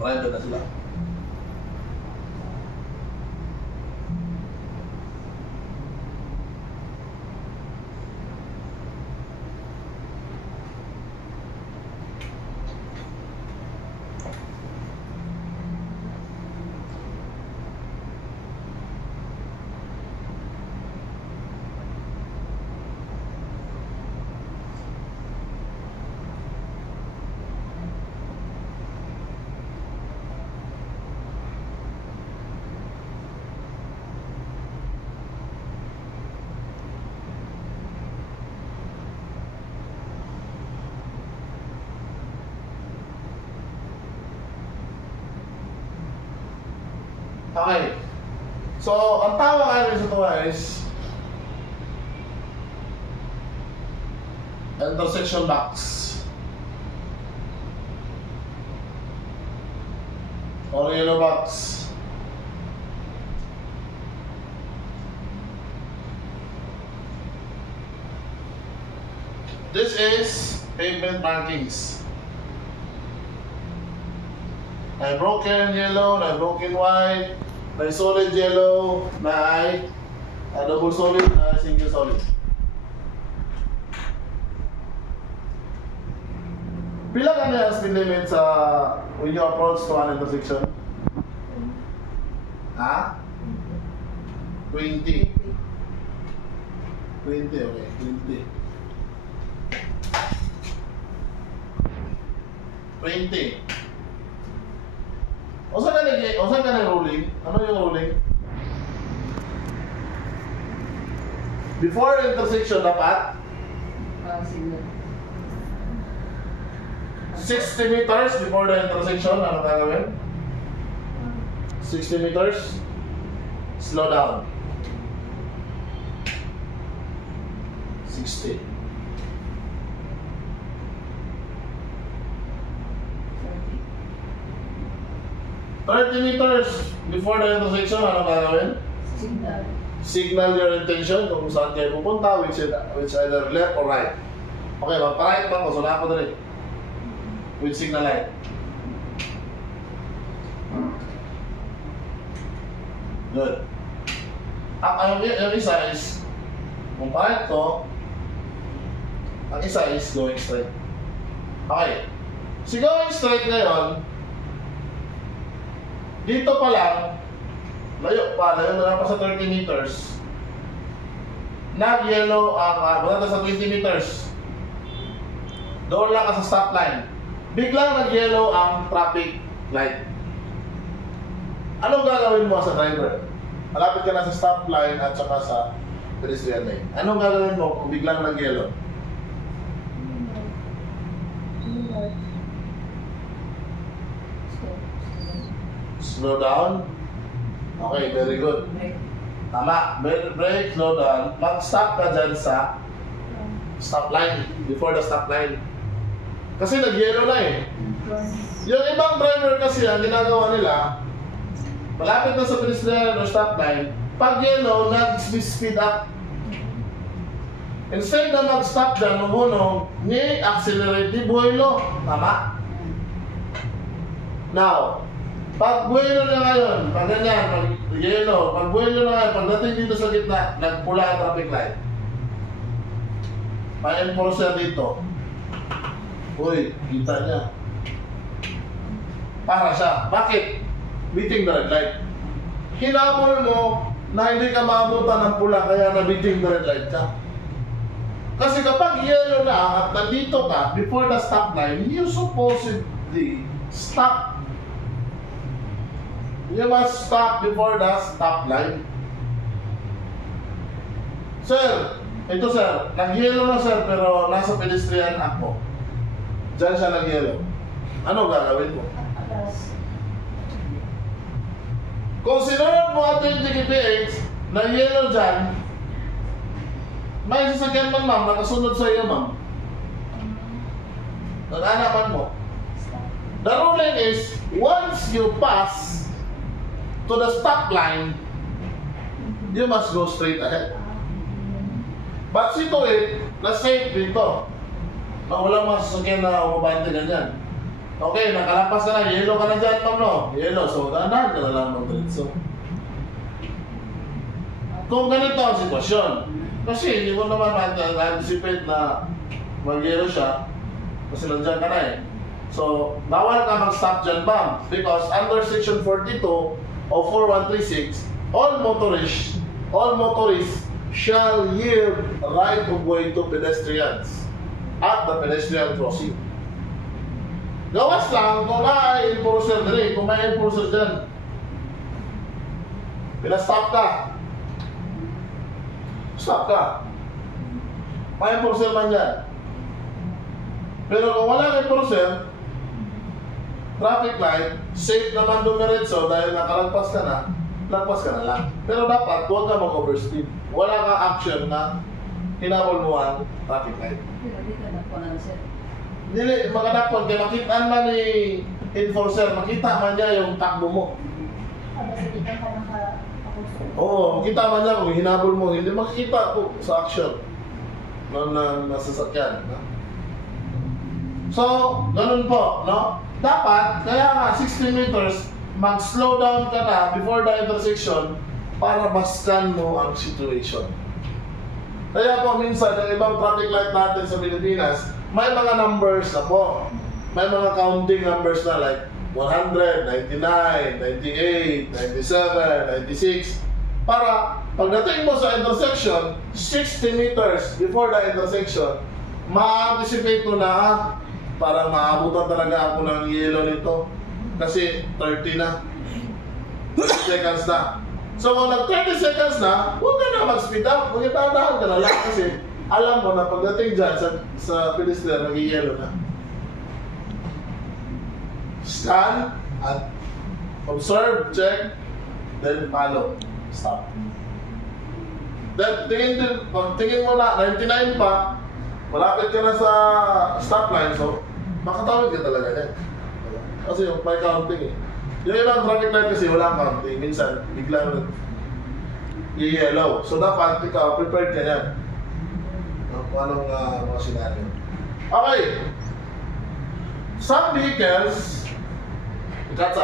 Private na sila. Okay. So, ang tawag natin sa ito is intersection box or yellow box. This is pavement markings. May broken yellow, may broken white, may solid yellow, may double solid, single solid. Pila ka na speed limit sa when you approach to an intersection? Ha? 20. 20, okay, 20. 20. O saan ka rolling? Ano yung rolling? Before intersection dapat? Signal. 60 meters before the intersection, ano gagawin? 60 meters, slow down. 60. 30 meters before the intersection, ano gagawin? Signal. Signal your intention kung saan kayo pupunta, which either left or right. Okay, magpa-right pa ko, so na ako dali. With signal light. Good. Yung isa is, kung pa-right to, ang isa is going straight. Okay. Si going straight ngayon, dito pa lang, layo na lang pa sa 30 meters. Nag-yellow ang, wala sa 20 meters. Doon lang ka sa stop line. Biglang nag-yellow ang traffic light. Anong gagawin mo sa driver? Malapit ka na sa stop line at saka sa pedestrian lane. Anong gagawin mo kung biglang nag-yellow? Slow down. Okay, very good. Tama. Brake, slow down. Mag-stop ka dyan sa stop line. Before the stop line. Kasi nag-yellow na eh. Yung ibang driver kasi ang ginagawa nila, malapit na sa pedestrian o stop line, pag yellow, nag-speed up. Instead na mag-stop dyan, umuno, ni-accelerate, di buwelo. Tama? Now, pag buwelo na ngayon, pag ganyan, pag yellow, pag buwelo na ngayon, pagdating dito sa gitna, nagpula ang traffic light. Pa-enforcer dito. Uy, kita niya. Para siya. Bakit? Beating the red light. Hinabol mo na hindi ka maabutan ng pula kaya na-beating the red light ka. Kasi kapag yellow na at nandito ka, before the stop line, you supposedly stop. You must stop before the stop line. Sir, ito sir, nag-yellow na sir pero nasa pedestrian ako. Diyan siya nag-yellow. Ano gagawin mo? Kung sinunod mo at 20 kph na yellow dyan, may sasakyan man ma'am, nakasunod sa iyo ma'am. Nag-anapan mo. The ruling is, once you pass to the stop line, you must go straight ahead. But see to it, na safe dito. Na walang masasakyan na umabante ganyan. Okay, nakalampas ka na. Yellow ka na dyan, ma'am, no? Yellow. So, dahan-dahan ka na lang mag-diretso. Kung ganito ang sitwasyon, kasi hindi mo naman ma-anticipate na mag-yellow siya, kasi nandiyan ka na eh. So, bawal ka mag-stop dyan, ma'am. Because under Section 42 of 4136, all motorists shall yield right of way to pedestrians at the pedestrian crossing. Gawas lang kung may enforcer dali, kung may enforcer dyan. Pina-stop ka. Stop ka. May enforcer man dyan. Pero kung wala enforcer, traffic light, safe naman dumiretso dahil nakalagpas ka na, lagpas ka na lang. Pero dapat, huwag ka mag-overspeed. Wala ka action na hinabol mo ang traffic light. Pero di ka na po na, sir. Dili, mga dapon, kaya makitaan man ni enforcer, makita man niya yung takbo mo. Basta di ka naka-apusto. Oo, makita man niya kung hinabol mo, hindi makikita po sa action ng nasasakyan. No? So, ganun po, no? Dapat, kaya nga 60 meters, mag-slow down ka na before the intersection para baskan mo ang situation. Kaya po minsan, ang ibang traffic light natin sa Pilipinas, may mga numbers na po. May mga counting numbers na like 100, 99, 98, 97, 96. Para pagdating mo sa intersection, 60 meters before the intersection, ma-anticipate mo na para maabutan talaga ako ng yellow nito. Kasi 30 na. 30 seconds na. So kung nag 30 seconds na, huwag ka na mag-speed up. Huwag itatahan ka na lang kasi alam mo na pagdating dyan sa pedestrian, nag-yellow na. Scan at observe, check, then follow. Stop. Then pag tingin mo na 99 pa, malapit ka na sa stoplight, so makatawid ka talaga yan. Kasi yung may counting eh. Yung ibang traffic light kasi walang counting. Minsan, biglang i-yellow. So dapat ikaw, prepared ka yan. Kung anong mga scenario. Okay. Some vehicles, that's